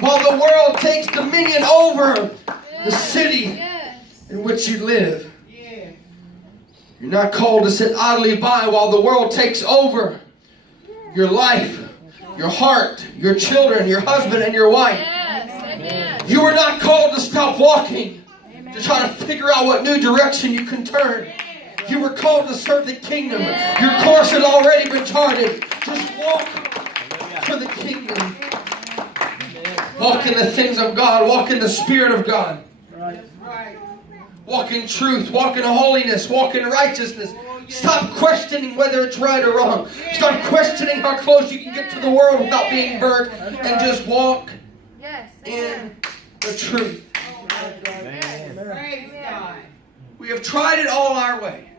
while the world takes dominion over the city in which you live. You're not called to sit idly by while the world takes over your life, your heart, your children, your husband, and your wife. You are not called to stop walking to try to figure out what new direction you can turn. You were called to serve the kingdom. Your course had already been charted. Just walk for the kingdom. Walk in the things of God. Walk in the Spirit of God. Walk in truth. Walk in holiness. Walk in righteousness. Stop questioning whether it's right or wrong. Stop questioning how close you can get to the world without being burnt. And just walk in the truth. We have tried it all our way.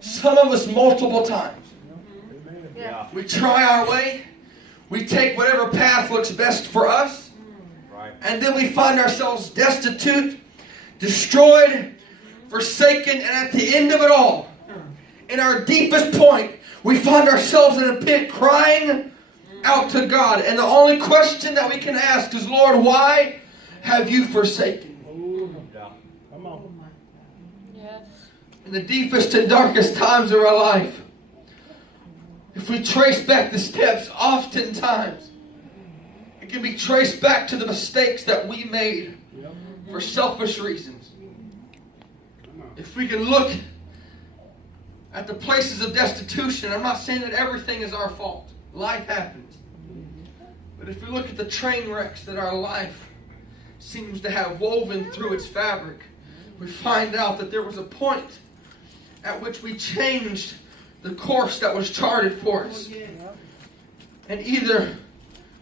Some of us multiple times. We try our way. We take whatever path looks best for us. And then we find ourselves destitute, destroyed, forsaken, and at the end of it all, in our deepest point, we find ourselves in a pit crying out to God. And the only question that we can ask is, Lord, why have you forsaken me? In the deepest and darkest times of our life, if we trace back the steps, oftentimes it can be traced back to the mistakes that we made for selfish reasons. If we can look at the places of destitution, I'm not saying that everything is our fault. Life happens. But if we look at the train wrecks that our life seems to have woven through its fabric, we find out that there was a point at which we changed the course that was charted for us. And either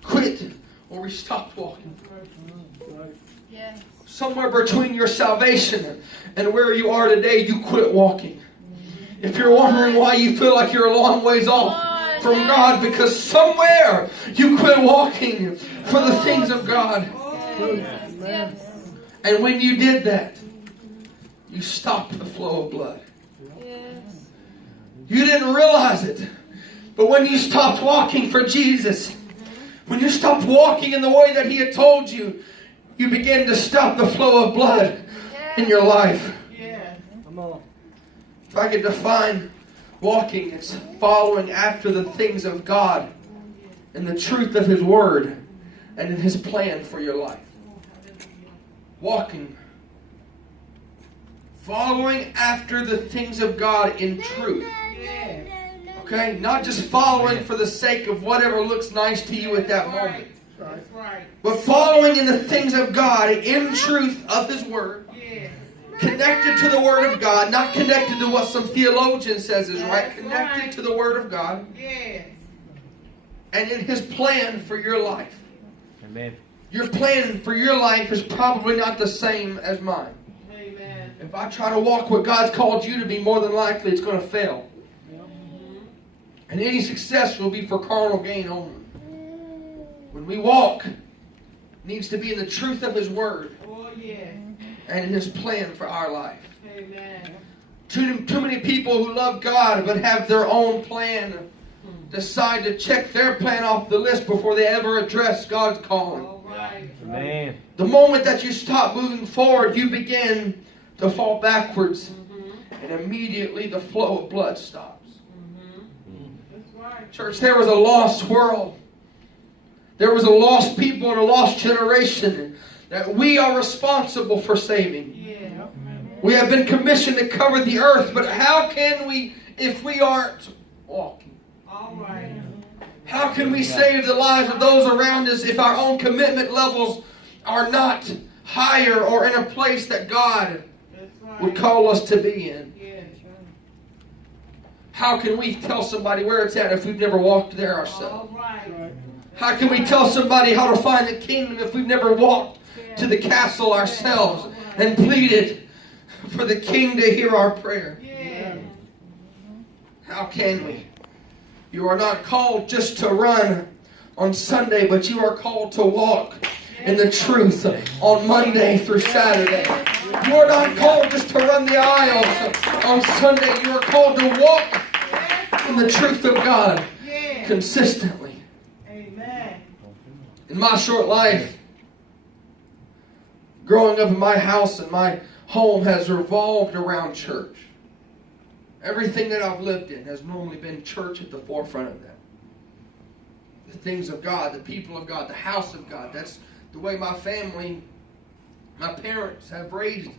quit or we stopped walking. Somewhere between your salvation and where you are today, you quit walking. If you're wondering why you feel like you're a long ways off from God, because somewhere you quit walking for the things of God. And when you did that, you stopped the flow of blood. You didn't realize it. But when you stopped walking for Jesus, when you stopped walking in the way that He had told you, you began to stop the flow of blood in your life. If I could define walking, it's following after the things of God and the truth of His Word and in His plan for your life. Walking. Following after the things of God in truth. Okay? Not just following for the sake of whatever looks nice to you at that moment. But following in the things of God in truth of His Word. Connected to the Word of God. Not connected to what some theologian says is right. Connected to the Word of God. And in His plan for your life. Amen. Your plan for your life is probably not the same as mine. If I try to walk what God's called you to be, more than likely it's going to fail. And any success will be for carnal gain only. When we walk, it needs to be in the truth of His Word. And in His plan for our life. Too many people who love God but have their own plan decide to check their plan off the list before they ever address God's calling. Amen. The moment that you stop moving forward, you begin to fall backwards. And immediately the flow of blood stops. Church, there was a lost world. There was a lost people and a lost generation that we are responsible for saving. We have been commissioned to cover the earth, but how can we if we aren't walking? How can we save the lives of those around us if our own commitment levels are not higher or in a place that God would call us to be in? How can we tell somebody where it's at if we've never walked there ourselves? How can we tell somebody how to find the kingdom if we've never walked to the castle ourselves and pleaded for the king to hear our prayer? How can we? You are not called just to run on Sunday, but you are called to walk in the truth on Monday through Saturday. You are not called just to run the aisles on Sunday. You are called to walk in the truth of God consistently. In my short life, growing up in my house and my home has revolved around church. Everything that I've lived in has normally been church at the forefront of that. The things of God, the people of God, the house of God. That's the way my family, my parents have raised me.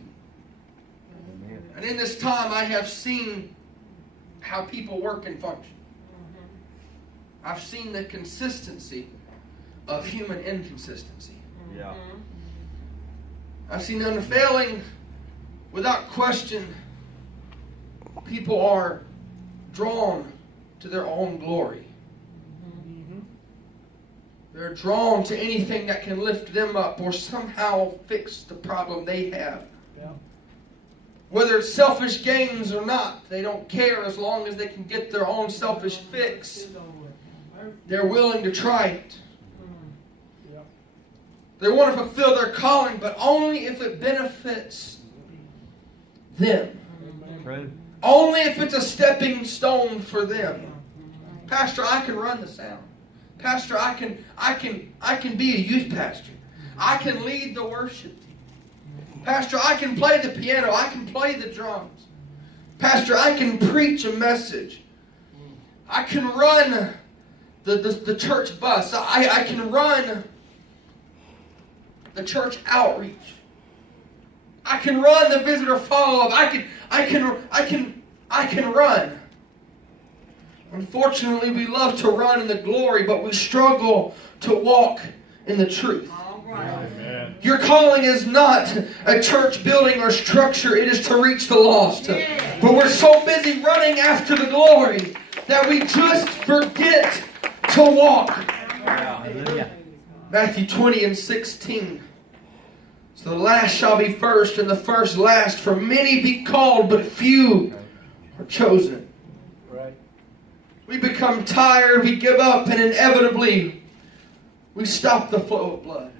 And in this time, I have seen how people work and function. I've seen the consistency of human inconsistency. Yeah. I've seen unfailing, without question, people are drawn to their own glory. They're drawn to anything that can lift them up or somehow fix the problem they have. Yeah. Whether it's selfish gains or not, they don't care as long as they can get their own selfish fix. They're willing to try it. They want to fulfill their calling, but only if it benefits them. True. Only if it's a stepping stone for them. Pastor, I can run the sound. Pastor, I can be a youth pastor. I can lead the worship team. Pastor, I can play the piano. I can play the drums. Pastor, I can preach a message. I can run the church bus. I can run the church outreach. I can run the visitor follow-up. I can run. Unfortunately, we love to run in the glory, but we struggle to walk in the truth. Amen. Your calling is not a church building or structure. It is to reach the lost. But we're so busy running after the glory that we just forget to walk. Hallelujah. Matthew 20:16. So the last shall be first, and the first last. For many be called, but few are chosen. Right. We become tired, we give up, and inevitably we stop the flow of blood.